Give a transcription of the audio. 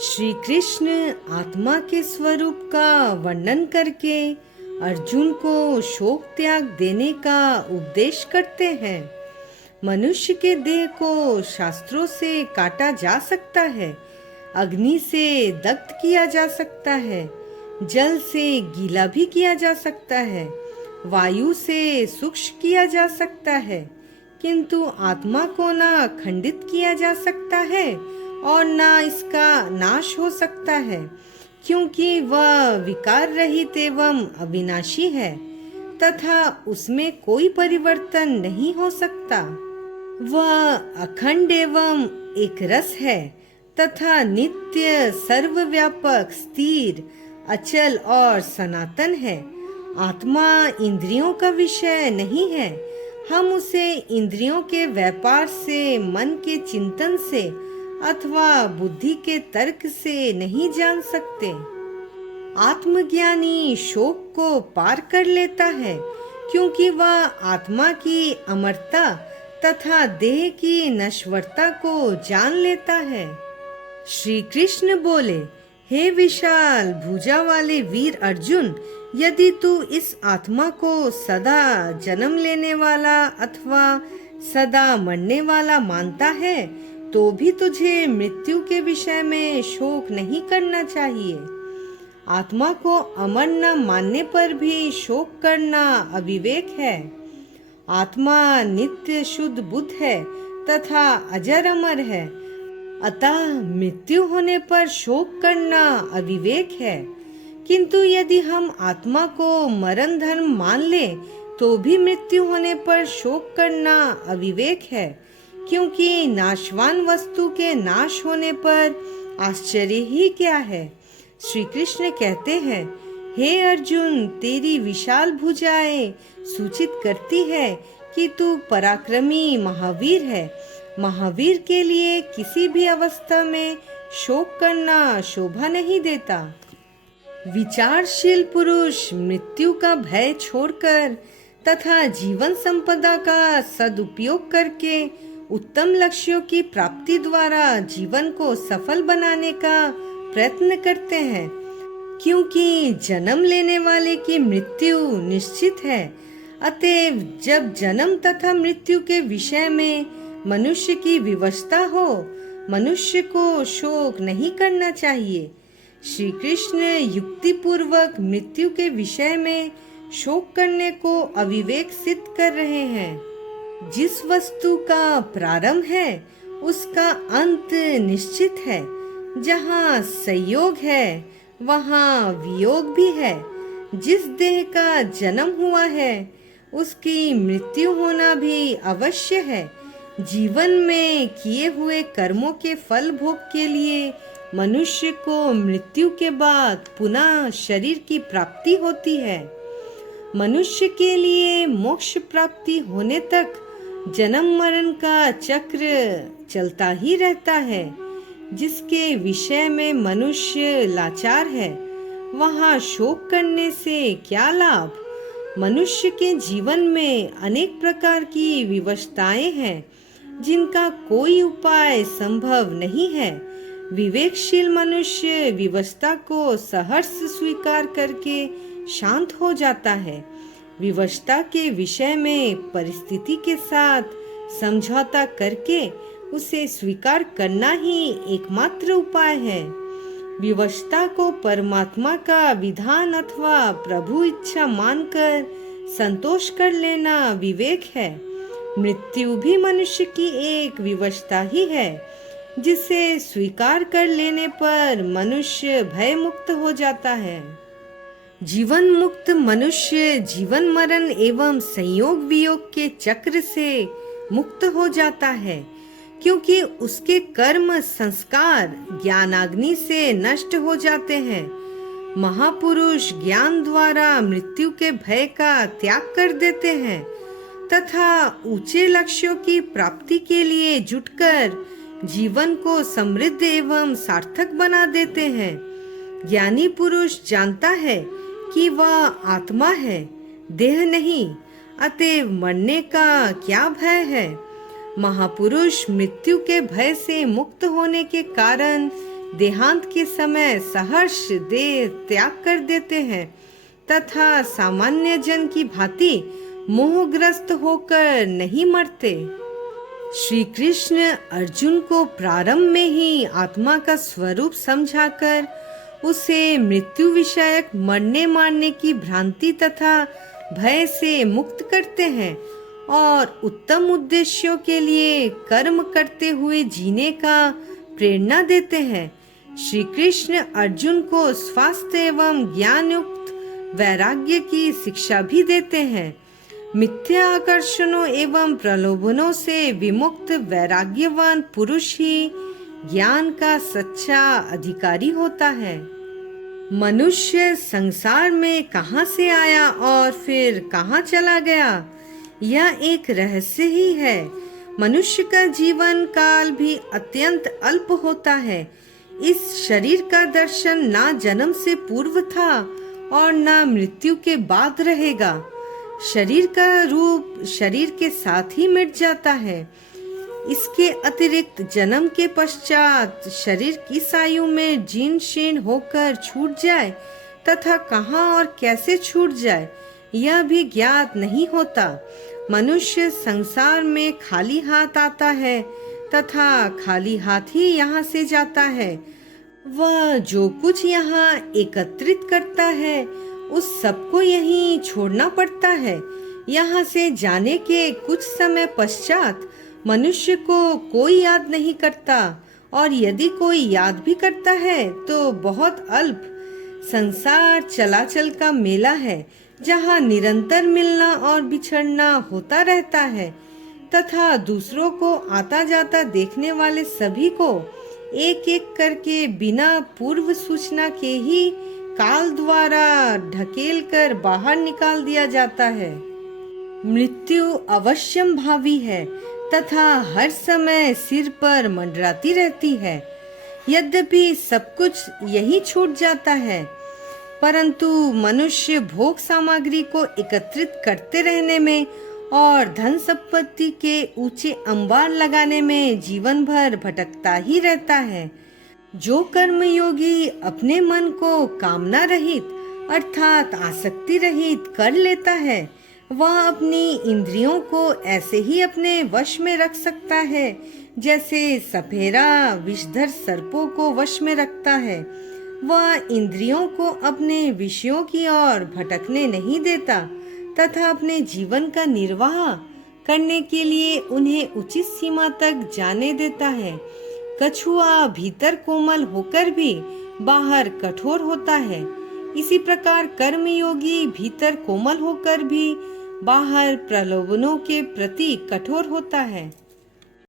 श्री कृष्ण आत्मा के स्वरूप का वर्णन करके अर्जुन को शोक त्याग देने का उपदेश करते हैं। मनुष्य के देह को शास्त्रों से काटा जा सकता है, अग्नि से दग्ध किया जा सकता है, जल से गीला भी किया जा सकता है, वायु से शुष्क किया जा सकता है, किंतु आत्मा को ना खंडित किया जा सकता है और ना इसका नाश हो सकता है, क्योंकि वह विकार रहित एवं अविनाशी है तथा उसमें कोई परिवर्तन नहीं हो सकता। वह अखंड एवं एक रस है तथा नित्य, सर्वव्यापक, स्थिर, अचल और सनातन है। आत्मा इंद्रियों का विषय नहीं है। हम उसे इंद्रियों के व्यापार से, मन के चिंतन से अथवा बुद्धि के तर्क से नहीं जान सकते। आत्मज्ञानी शोक को पार कर लेता है, क्योंकि वह आत्मा की अमरता तथा देह की नश्वरता को जान लेता है। श्री कृष्ण बोले, हे विशाल भुजा वाले वीर अर्जुन, यदि तू इस आत्मा को सदा जन्म लेने वाला अथवा सदा मरने वाला मानता है, तो भी तुझे मृत्यु के विषय में शोक नहीं करना चाहिए। आत्मा को अमर न मानने पर भी शोक करना अविवेक है। आत्मा नित्य शुद्ध बुद्ध है तथा अजर अमर है, अतः मृत्यु होने पर शोक करना अविवेक है। किंतु यदि हम आत्मा को मरण धर्म मान ले तो भी मृत्यु होने पर शोक करना अविवेक है, क्योंकि नाशवान वस्तु के नाश होने पर आश्चर्य ही क्या है। श्री कृष्ण कहते हैं, हे अर्जुन, तेरी विशाल भुजाएं सूचित करती है कि तू पराक्रमी महावीर है। महावीर के लिए किसी भी अवस्था में शोक करना शोभा नहीं देता। विचारशील पुरुष मृत्यु का भय छोड़कर तथा जीवन संपदा का सदुपयोग करके उत्तम लक्ष्यों की प्राप्ति द्वारा जीवन को सफल बनाने का प्रयत्न करते हैं, क्योंकि जन्म लेने वाले की मृत्यु निश्चित है। अतएव जब जन्म तथा मृत्यु के विषय में मनुष्य की विवशता हो, मनुष्य को शोक नहीं करना चाहिए। श्री कृष्ण युक्ति पूर्वक मृत्यु के विषय में शोक करने को अविवेक सिद्ध कर रहे हैं। जिस वस्तु का प्रारंभ है उसका अंत निश्चित है। जहाँ संयोग है वहाँ वियोग भी है। जिस देह का जन्म हुआ है उसकी मृत्यु होना भी अवश्य है। जीवन में किए हुए कर्मों के फल भोग के लिए मनुष्य को मृत्यु के बाद पुनः शरीर की प्राप्ति होती है। मनुष्य के लिए मोक्ष प्राप्ति होने तक जन्म मरण का चक्र चलता ही रहता है। जिसके विषय में मनुष्य लाचार है, वहाँ शोक करने से क्या लाभ। मनुष्य के जीवन में अनेक प्रकार की विवशताएं हैं, जिनका कोई उपाय संभव नहीं है। विवेकशील मनुष्य विवशता को सहर्ष स्वीकार करके शांत हो जाता है। विवशता के विषय में परिस्थिति के साथ समझौता करके उसे स्वीकार करना ही एकमात्र उपाय है। विवशता को परमात्मा का विधान अथवा प्रभु इच्छा मानकर संतोष कर लेना विवेक है। मृत्यु भी मनुष्य की एक विवशता ही है, जिसे स्वीकार कर लेने पर मनुष्य भय मुक्त हो जाता है। जीवन मुक्त मनुष्य जीवन मरण एवं संयोग वियोग के चक्र से मुक्त हो जाता है, क्योंकि उसके कर्म संस्कार ज्ञानाग्नि से नष्ट हो जाते हैं। महापुरुष ज्ञान द्वारा मृत्यु के भय का त्याग कर देते हैं तथा ऊंचे लक्ष्यों की प्राप्ति के लिए जुटकर जीवन को समृद्ध एवं सार्थक बना देते हैं। ज्ञानी पुरुष जानता है कि वह आत्मा है, देह नहीं, अतएव मरने का क्या भय है। महापुरुष मृत्यु के भय से मुक्त होने के कारण देहांत के समय सहर्ष देह त्याग कर देते हैं तथा सामान्य जन की भांति मोहग्रस्त होकर नहीं मरते। श्री कृष्ण अर्जुन को प्रारंभ में ही आत्मा का स्वरूप समझाकर उसे मृत्यु विषयक मरने मारने की भ्रांति तथा भय से मुक्त करते हैं और उत्तम उद्देश्यों के लिए कर्म करते हुए जीने का प्रेरणा देते हैं। श्री कृष्ण अर्जुन को स्वास्थ्य एवं ज्ञान युक्त वैराग्य की शिक्षा भी देते हैं। मिथ्या आकर्षणों एवं प्रलोभनों से विमुक्त वैराग्यवान पुरुष ही ज्ञान का सच्चा अधिकारी होता है। मनुष्य संसार में कहाँ से आया और फिर कहाँ चला गया, यह एक रहस्य ही है। मनुष्य का जीवन काल भी अत्यंत अल्प होता है। इस शरीर का दर्शन ना जन्म से पूर्व था और ना मृत्यु के बाद रहेगा। शरीर का रूप शरीर के साथ ही मिट जाता है। इसके अतिरिक्त जन्म के पश्चात शरीर किस आयु में जीर्ण शीर्ण होकर छूट जाए तथा कहाँ और कैसे छूट जाए, यह भी ज्ञात नहीं होता। मनुष्य संसार में खाली हाथ आता है तथा खाली हाथ ही यहाँ से जाता है। वह जो कुछ यहाँ एकत्रित करता है उस सबको यहीं छोड़ना पड़ता है। यहाँ से जाने के कुछ समय पश्चात मनुष्य को कोई याद नहीं करता और यदि कोई याद भी करता है तो बहुत अल्प। संसार चलाचल का मेला है जहाँ निरंतर मिलना और बिछड़ना होता रहता है तथा दूसरों को आता जाता देखने वाले सभी को एक एक करके बिना पूर्व सूचना के ही काल द्वारा ढकेल कर बाहर निकाल दिया जाता है। मृत्यु अवश्यम भावी है तथा हर समय सिर पर मंडराती रहती है। यद्यपि सब कुछ यही छूट जाता है, परंतु मनुष्य भोग सामग्री को एकत्रित करते रहने में और धन संपत्ति के ऊंचे अंबार लगाने में जीवन भर भटकता ही रहता है। जो कर्मयोगी अपने मन को कामना रहित अर्थात आसक्ति रहित कर लेता है, वह अपनी इंद्रियों को ऐसे ही अपने वश में रख सकता है जैसे सपेरा विषधर सर्पों को वश में रखता है। वह इंद्रियों को अपने विषयों की ओर भटकने नहीं देता तथा अपने जीवन का निर्वाह करने के लिए उन्हें उचित सीमा तक जाने देता है। कछुआ भीतर कोमल होकर भी बाहर कठोर होता है, इसी प्रकार कर्मयोगी भीतर कोमल होकर भी बाहर प्रलोभनों के प्रति कठोर होता है।